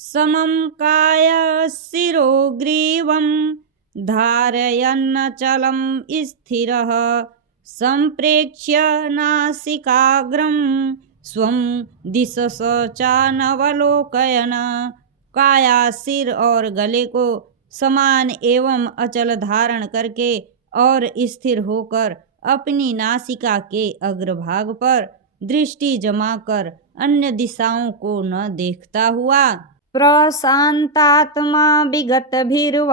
समं काय शिरो ग्रीवं धारयन्नचलं स्थिरः सम्प्रेक्ष्य नासिकाग्रं स्वं दिशस चानवलोकयन्। काया सिर और गले को समान एवं अचल धारण करके और स्थिर होकर अपनी नासिका के अग्रभाग पर दृष्टि जमाकर अन्य दिशाओं को न देखता हुआ प्रशांतात्मा विगतभिर्व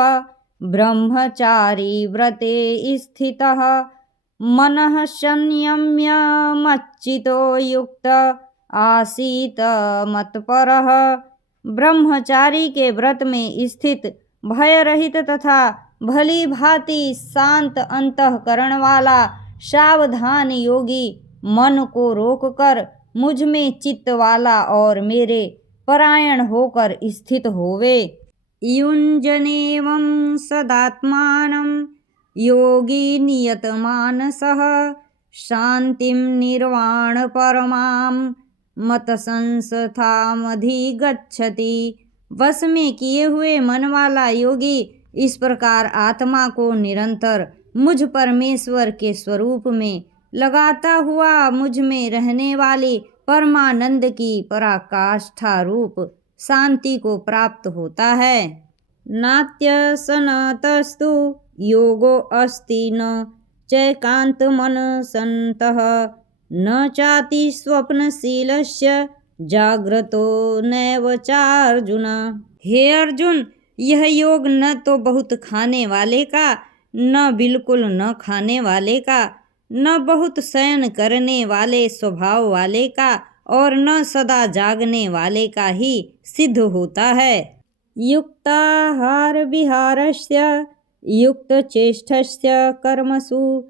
ब्रह्मचारी व्रते स्थितः मनः संयम्य मच्चितो युक्त आसीत मत्परः। ब्रह्मचारी के व्रत में स्थित भय रहित तथा भली भांति शांत अंतःकरण वाला सावधान योगी मन को रोककर मुझ में चित्त वाला और मेरे परायण होकर स्थित होवे। युञ्जनेवं सदात्मानं योगी नियतमानसः शांतिं निर्वाण परमां मत संस्थामधिगच्छति। वश में किए हुए मन वाला योगी इस प्रकार आत्मा को निरंतर मुझ परमेश्वर के स्वरूप में लगाता हुआ मुझ में रहने वाली परमानंद की पराकाष्ठा रूप शांति को प्राप्त होता है। नात्यसनतस्तु योगो अस्ति न चैकान्तमनसन्तः न चाति स्वप्नशीलस्य जाग्रतो नैव चार्जुन। हे अर्जुन, यह योग न तो बहुत खाने वाले का, न बिल्कुल न खाने वाले का, न बहुत शयन करने वाले स्वभाव वाले का और न सदा जागने वाले का ही सिद्ध होता है। युक्ताहार विहारस्य युक्त चेष्टस्य कर्मसु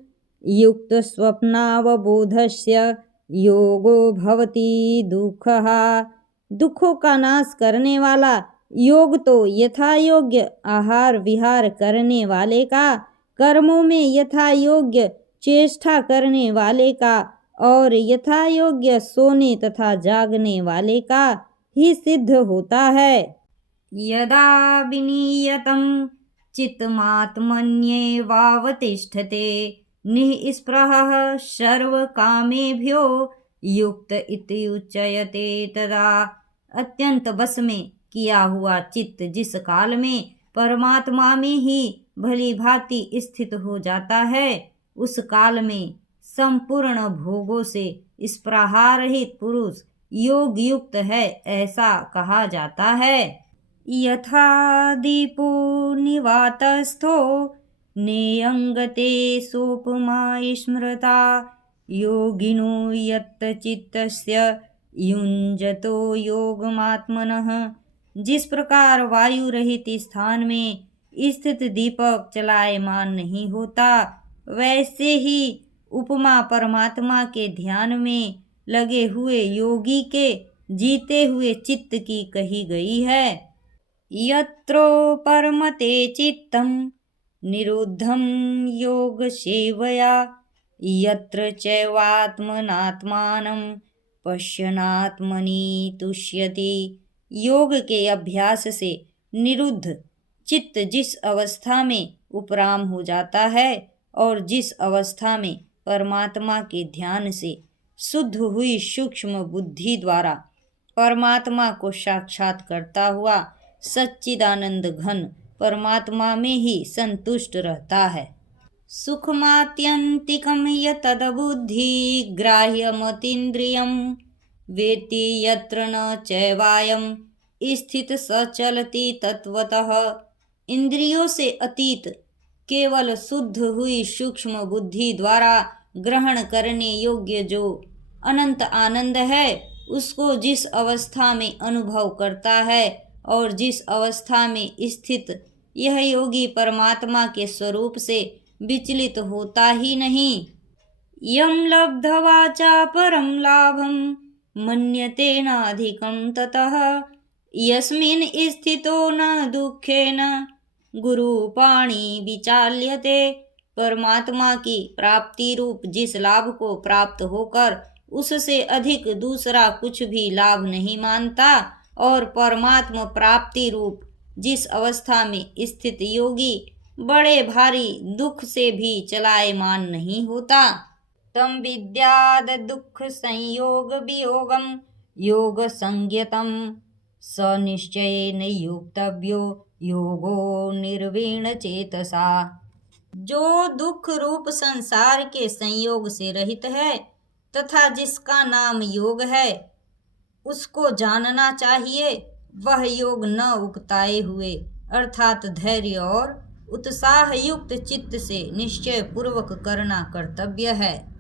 युक्त स्वप्नावबोधस्य योगो भवति दुःखः। दुखों का नाश करने वाला योग तो यथा योग्य आहार विहार करने वाले का, कर्मों में यथा योग्य चेष्टा करने वाले का और यथा योग्य सोने तथा जागने वाले का ही सिद्ध होता है। यदा विनियतं चित्तमात्मन्येवावतिष्ठते निःस्पृहः सर्वकामेभ्यो युक्त इति उच्यते। तदा अत्यंत वश में किया हुआ चित्त जिस काल में परमात्मा में ही भली भांति स्थित हो जाता है, उस काल में संपूर्ण भोगों से स्पृहारहित पुरुष योग युक्त है, ऐसा कहा जाता है। यथा दीपो निवातस्थो नेयंगते सोपमा स्मृता योगिनो यत् चित्तस्य युञ्जतो योगमात्मनः। जिस प्रकार वायु रहित स्थान में स्थित दीपक चलायमान नहीं होता, वैसे ही उपमा परमात्मा के ध्यान में लगे हुए योगी के जीते हुए चित्त की कही गई है। यत्रो परमते चित्तं निरुद्धं योग सेवया यत्र चैवात्मनात्मानं पश्यनात्मनि तुष्यति। योग के अभ्यास से निरुद्ध चित्त जिस अवस्था में उपराम हो जाता है और जिस अवस्था में परमात्मा के ध्यान से शुद्ध हुई सूक्ष्म बुद्धि द्वारा परमात्मा को साक्षात करता हुआ सच्चिदानंद घन परमात्मा में ही संतुष्ट रहता है। सुखमात्यंतिकं यतद्बुद्धि ग्राह्यमतीन्द्रियं वेत्ति यत्र न चैवायं स्थित स चलति तत्वतः। इंद्रियों से अतीत केवल शुद्ध हुई सूक्ष्म बुद्धि द्वारा ग्रहण करने योग्य जो अनंत आनंद है, उसको जिस अवस्था में अनुभव करता है और जिस अवस्था में स्थित यह योगी परमात्मा के स्वरूप से विचलित होता ही नहीं। यम लब्ध्वा च परम लाभं मन्यते नाधिकं ततः यस्मिन् स्थितो न दुःखेन गुरुपाणि विचाल्यते। परमात्मा की प्राप्ति रूप जिस लाभ को प्राप्त होकर उससे अधिक दूसरा कुछ भी लाभ नहीं मानता और परमात्म प्राप्ति रूप जिस अवस्था में स्थित योगी बड़े भारी दुख से भी चलायमान नहीं होता, तम विद्याद दुख संयोग वियोगम योग संज्ञतम स निश्चयेन युक्तव्यो योगो निर्वीण चेतसा। जो दुख रूप संसार के संयोग से रहित है तथा जिसका नाम योग है, उसको जानना चाहिए। वह योग न उकताए हुए अर्थात धैर्य और उत्साह युक्त चित्त से निश्चय पूर्वक करना कर्तव्य है।